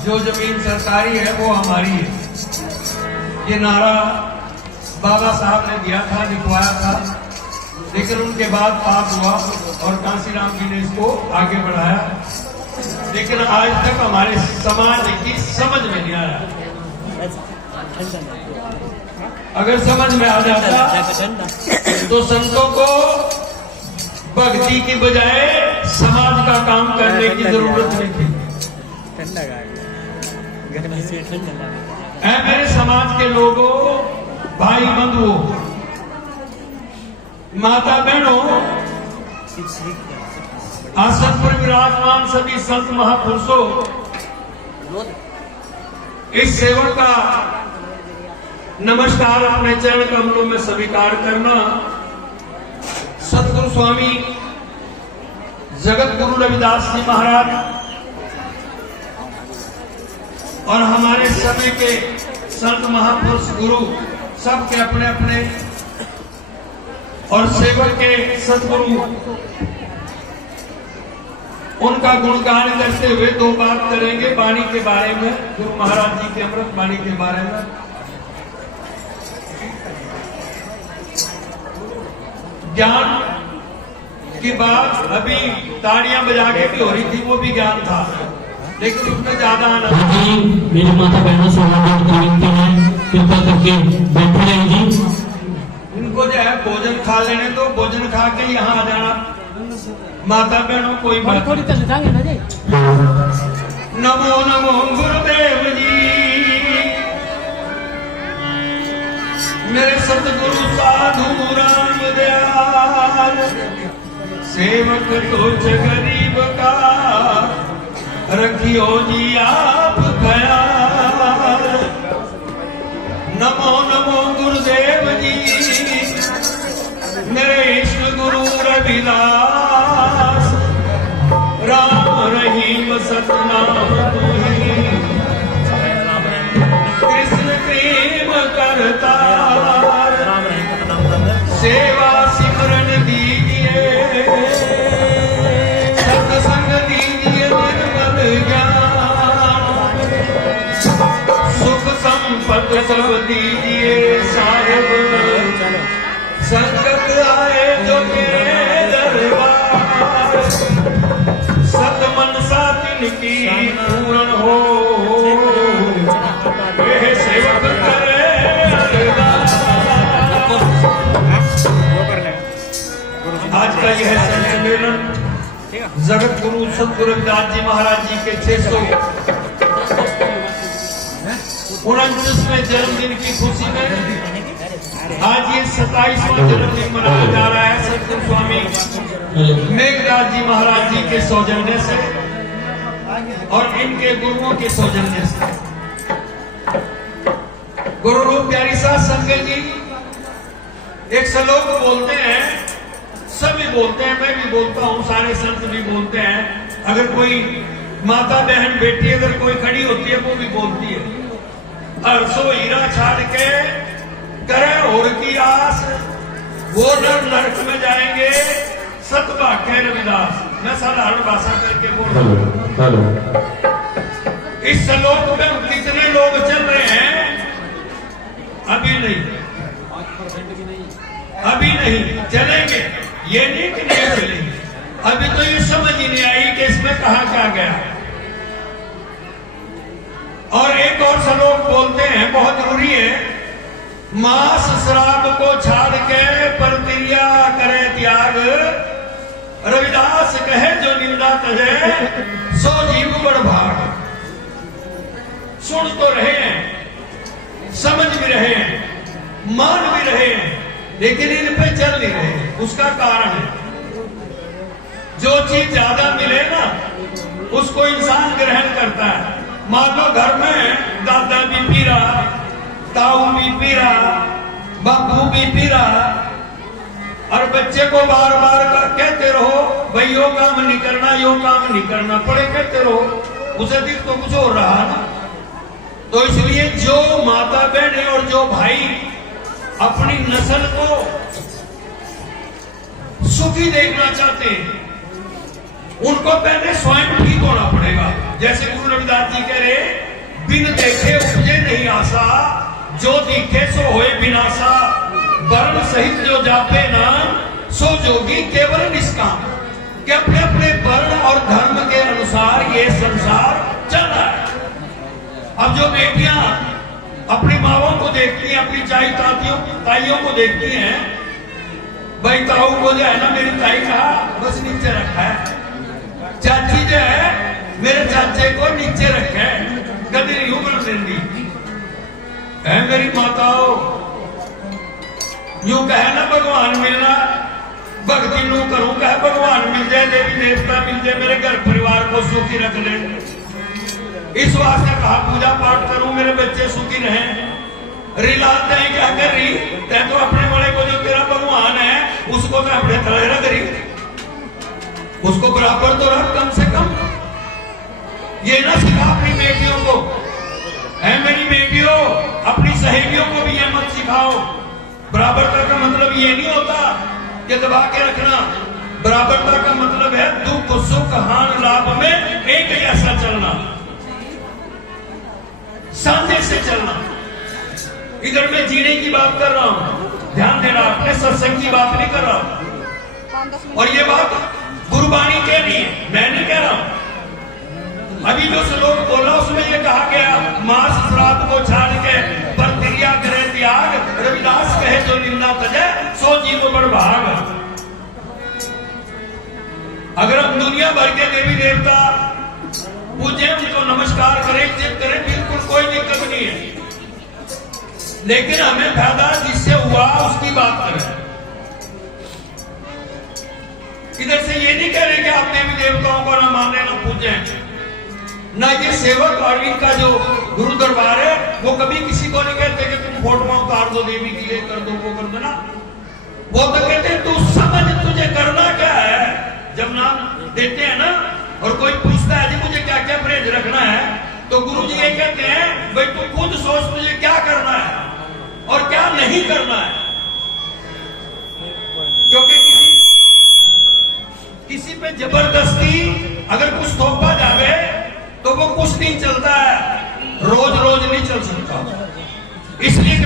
जो जमीन सरकारी है वो हमारी है। ये नारा बाबा साहब ने दिया था, लिखवाया था, लेकिन उनके बाद पास हुआ और कांसीराम जी ने इसको आगे बढ़ाया, लेकिन आज तक हमारे समाज की समझ में नहीं आया। अगर समझ में आ जाता तो संतों को भक्ति की बजाय समाज का काम करने की जरूरत नहीं थी। मेरे समाज के लोगों, भाई बंधुओं, माता बहनों, आसन पर विराजमान सभी संत महापुरुषों, इस सेवक का नमस्कार अपने चरण कमलों में स्वीकार करना। सतगुरु स्वामी जगत गुरु रविदास जी महाराज और हमारे समय के संत महापुरुष गुरु सबके अपने अपने और सेवक के सतगुरु, उनका गुणगान करते हुए दो बात करेंगे वाणी के बारे में, गुरु महाराज जी के अमृत वाणी के बारे में। ज्ञान की बात अभी ताड़ियां बजा के भी हो रही थी, वो भी ज्ञान था, लेकिन उसमें ज्यादा आनंद। मेरे माता बहनों से विनती है, कृपा करके बैठे रहें जी। इनको जो है भोजन खा लेने तो, भोजन खा के यहाँ आ जाना। माता बहनों कोई बात थोड़ी ना जी। नमो नमो गुरुदेव जी, मेरे सतगुरु साधु राम दयाल, सेवक तुझ गरीब का रखियो जी आप ख्याल। नमो नमो गुरुदेव जी, मेरे इष्ट गुरु रविदास, राम रहीम सतनाम तुही, कृष्ण प्रेम करता, सेवा सिमरन दीजिए, सत्संग दीजिए निर्मल ज्ञान, सुख संपत्ति सब दीजिए साहेब, संकट आए जो मेरे दरबार, सत मनसा तिनकी पूर्ण हो, वे सेवक करे अरदास। आज का यह सम्मेलन जगत गुरु सतगुरु रविदास जी महाराज जी के 649वें जन्मदिन की खुशी में आज ये 27वां जन्मदिन मनाया जा रहा है सतगुरु स्वामी मेघदास जी महाराज जी के सौजन्य से और इनके गुरुओं के सौजन्य से। गुरु रूप प्यारी साथ संगत जी एक श्लोक बोलते हैं, सभी बोलते हैं, मैं भी बोलता हूँ, सारे संत भी बोलते हैं। अगर कोई माता बहन बेटी अगर कोई खड़ी होती है वो भी बोलती है, अरसो हीरा छाड़ के करे और की आस, वो नर नरक में जाएंगे सतभाग्य रविदास। मैं साधारण भाषा करके बोल रहा हूँ। इस श्लोक में कितने लोग चल रहे हैं? अभी नहीं, अभी नहीं चलेंगे, ये नहीं कि नहीं चलेंगे। अभी तो ये समझ ही नहीं आई कि इसमें कहा क्या गया। और एक और श्लोक बोलते हैं, बहुत जरूरी है, मांस शराब को छाड़ के परतिरिया करे त्याग, रविदास कहे जो निंदा करे सो जीव बड़भाग। सुन तो रहे हैं, समझ भी रहे हैं, मान भी रहे हैं, लेकिन इन पे चल नहीं रहे। उसका कारण है जो चीज ज्यादा मिले ना उसको इंसान ग्रहण करता है। मान लो घर में दादा भी पी रहा, ताऊ भी पी रहा, बापू भी पी रहा, और बच्चे को बार बार कहते रहो भाई यो काम नहीं करना, यो काम नहीं करना, पड़े कहते रहो, उसे दिख तो कुछ हो रहा ना। तो इसलिए जो माता बहन और जो भाई अपनी नस्ल को सुखी देखना चाहते हैं उनको पहले स्वयं ठीक होना पड़ेगा। जैसे गुरु रविदास जी कह रहे बिन देखे उपजे नहीं आशा, जो दिखे सो होए विनाशा। वर्ण सहित जो जापे नाम, सो जोगी केवल निष्काम। कि अपने अपने वर्ण और धर्म के अनुसार ये संसार चल रहा है। अब जो बेटियां अपनी माओं को देखती हैं, अपनी चाई ताइयों को देखती हैं, भाई ताऊ को जो है ना मेरी ताई कहा बस नीचे रखा है, चाची जो है मेरे चाचे को नीचे रखा है, कभी नहीं उबल देंगी है मेरी माताओं। यूं कहे ना भगवान मिलना, भक्ति नू करूं कहे भगवान मिल जाए, देवी देवता मिल जाए, मेरे घर परिवार को सुखी रख ले। इस वास्ते कहा पूजा पाठ करूं मेरे बच्चे सुखी रहें। रिलाते हैं क्या कर रही, तै तो अपने वाले को जो तेरा भगवान है उसको तो अपने तले रख रही, उसको बराबर तो रख कम से कम। ये ना सिखा अपनी बेटियों को, है मेरी बेटियों अपनी सहेलियों को भी ये मत सिखाओ। बराबरता का मतलब ये नहीं होता कि दबा के रखना, बराबरता का मतलब है दुख सुख हान लाभ में एक जैसा चलना, साझे से चलना। इधर मैं जीने की बात कर रहा हूं, ध्यान देना, अपने सत्संग की बात नहीं कर रहा हूं। और ये बात गुरुबाणी के लिए मैं नहीं कह रहा हूं। अभी जो श्लोक बोला उसमें ये कहा गया मांस श्राद्ध को छाड़ के पर क्रिया करे त्याग, रविदास कहे जो निंदा तजे सो जीव बड़ भाग। अगर हम दुनिया भर के देवी देवता पूजे, उनको नमस्कार करें, इज्जत करें, बिल्कुल कोई दिक्कत नहीं है, लेकिन हमें फायदा जिससे हुआ उसकी बात करें। इधर से ये नहीं कह रहे कि आप देवी देवताओं को ना माने ना पूजे, ना ये सेवक और इनका जो गुरु दरबार है वो कभी किसी को नहीं कहते कि तुम फोटो उतार दो देवी की, ये कर दो वो कर दो ना। वो तो कहते तू समझ तुझे करना क्या है। जब नाम देते हैं ना और कोई पूछता है जी मुझे क्या क्या परहेज रखना है, तो गुरु जी ये कहते हैं भाई तू खुद सोच तुझे क्या करना है और क्या नहीं करना है। क्योंकि किसी पे जबरदस्ती अगर कुछ थोपा जावे तो वो कुछ नहीं चलता है, रोज रोज नहीं चल सकता। इसलिए